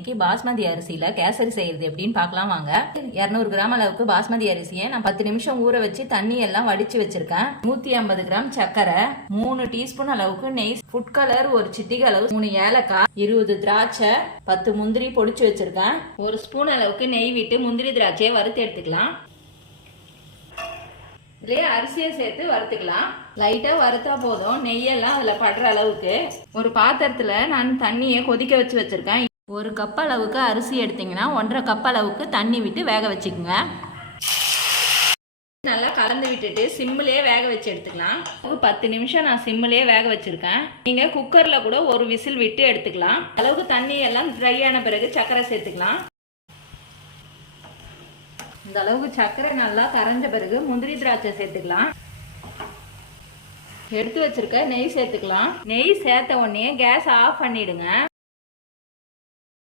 இன்னைக்கு பாஸ்மதி அரிசியில கேசரி செய்யறது எப்படின்னு பார்க்கலாம் வாங்க. 200 கிராம் அளவுக்கு பாஸ்மதி அரிசியை நான் பத்து நிமிஷம் ஊற வச்சு தண்ணி எல்லாம் வடிச்சு வச்சிருக்கேன். நூத்தி ஐம்பது கிராம் சர்க்கரை மூணு டீஸ்பூன் அளவுக்கு நெய் ஃபுட் கலர் ஒரு சிட்டிக அளவு மூணு ஏலக்காய் இருபது திராட்சை பத்து முந்திரி பொடிச்சு வச்சிருக்கேன். ஒரு ஸ்பூன் அளவுக்கு நெய் விட்டு முந்திரி திராட்சையை வறுத்து எடுத்துக்கலாம். இதுலயே அரிசியை சேர்த்து வறுத்துக்கலாம். லைட்டா வறுத்தா போதும். நெய்யெல்லாம் அதுல படுற அளவுக்கு. ஒரு பாத்திரத்துல நான் தண்ணியை கொதிக்க வச்சு வச்சிருக்கேன். ஒரு கப் அளவுக்கு அரிசி எடுத்தீங்கன்னா ஒன்றரை கப் அளவுக்கு தண்ணி விட்டு வேக வச்சுக்கோங்க. நல்லா கலந்து விட்டுட்டு சிம்மிலே வேக வச்சு எடுத்துக்கலாம். ஒரு பத்து நிமிஷம் நான் சிம்மிலே வேக வச்சிருக்கேன். நீங்க குக்கர்ல கூட ஒரு விசில் விட்டு எடுத்துக்கலாம். அளவுக்கு தண்ணி எல்லாம் ட்ரை ஆன பிறகு சர்க்கரை சேர்த்துக்கலாம். இந்த அளவுக்கு சர்க்கரை நல்லா கரைஞ்ச பிறகு முந்திரி திராட்சை சேர்த்துக்கலாம். எடுத்து வச்சிருக்க நெய் சேர்த்துக்கலாம். நெய் சேர்த்த உடனே கேஸ் ஆஃப் பண்ணிடுங்க.